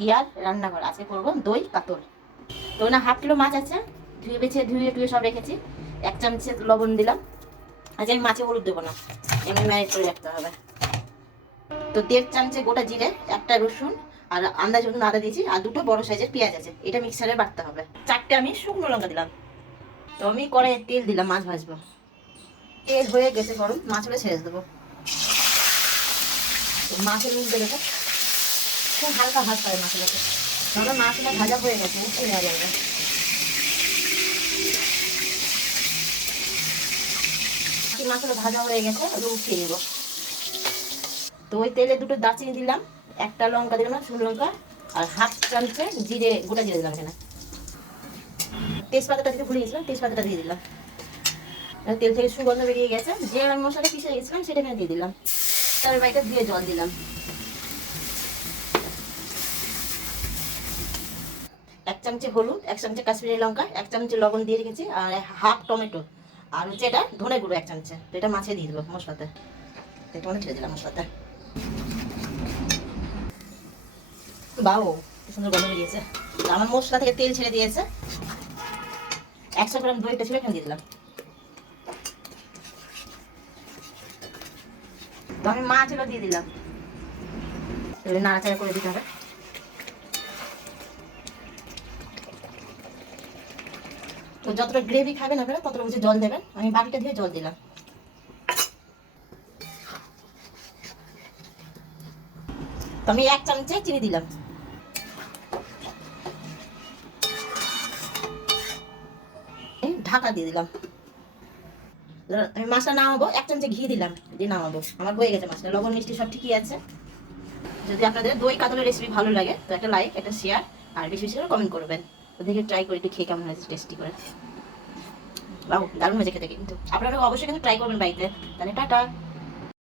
Here রান্নাঘর। আজকে করবো দই কাতল। তো না 1/2 কিলো মাছ আছে, ধুয়ে টুয়ে সব রেখেছি। 1 চামচ লবণ দিলাম। আজ আমি মাছে হলুদ দেবো না, এমনি ম্যারিনেট করে রাখতে হবে। তো 1.5 চামচ গোটা জিরে, একটা রসুন আর আন্দাজ মতন আদা দিয়েছি, আর 2টো বড় সাইজের পেঁয়াজ আছে, এটা মিক্সারে বাটতে হবে। 4টে আমি শুকনো লঙ্কা দিলাম। তো আমি কড়াইয়ে তেল দিলাম, মাছ ভাজবো। তেল হয়ে গেছে গরম, মাছগুলো ছেড়ে দেবো। মাছের মধ্যে দেখো খুব হালকা ভাজতে হবে মাছগুলোকে, তাহলে মাছগুলো ভাজা হয়ে গেছে, উঠে নেওয়া যাবে। মাছগুলো ভাজা হয়ে গেছে, উঠিয়ে দেবো। তো ওই তেলে 2টো দারচিনি দিলাম, একটা লঙ্কা দিলাম, শুকনো লঙ্কা, আর 1/2 চামচ জিরে, গোটা জিরে দিলাম এখানে। তেজপাতাটা দিতে ভুলে গেছিলাম, তেজপাতাটা দিয়ে দিলাম। তেল থেকে সুগন্ধ বেরিয়ে গেছে, যে আমি মশলাটা পিষে গেছিলাম সেটা এখানে দিয়ে দিলাম। তার বাড়িটা ধুয়ে জল দিলাম। 1 চামচ হলুদ, 1 চামচ কাশ্মীরি লঙ্কা, 1 চামচ লবণ দিয়ে রেখেছি, আর 1/2 টমেটো, আর হচ্ছে এটা ধনে গুঁড়ো 1 চামচ। তো এটা মাছে দিয়ে দেবো মশলাতে। এটা মানে ছেড়ে দিলাম মশলাতে। বাও, কি সুন্দর গন্ধ বেরিয়েছে। আমার মশলা থেকে তেল ছেড়ে দিয়েছে। 100 গ্রাম দইটা ছিল, এখানে দিয়ে দিলাম। তো আমি মাছগুলো দিয়ে দিলাম, এবারে নাড়াচাড়া করে দিতে হবে। তো যতটা গ্রেভি খাবেন আপনারা ততটা বুঝে জল দেবেন। আমি বাটিটা দিয়ে জল দিলাম। তো আমি 1 চামচে চিনি দিলাম। ঢাকা দিয়ে দিলাম। আমি মাছটা নামাবো, 1 চামচে ঘি দিলাম, দিয়ে নামাবো। আমার হয়ে গেছে মাছটা, লবণ মিষ্টি সব ঠিকই আছে। যদি আপনাদের দই কাতলের রেসিপি ভালো লাগে তো একটা লাইক, একটা শেয়ার, আর বেশি বেশি করে কমেন্ট করবেন। তো দেখে ট্রাই করে একটু খেয়ে কেমন হয়েছে, টেস্টি করে। বাবু দারুণ হয়েছে খেতে, কিন্তু আপনারা অবশ্যই কিন্তু ট্রাই করবেন বাড়িতে। তাহলে টাটা।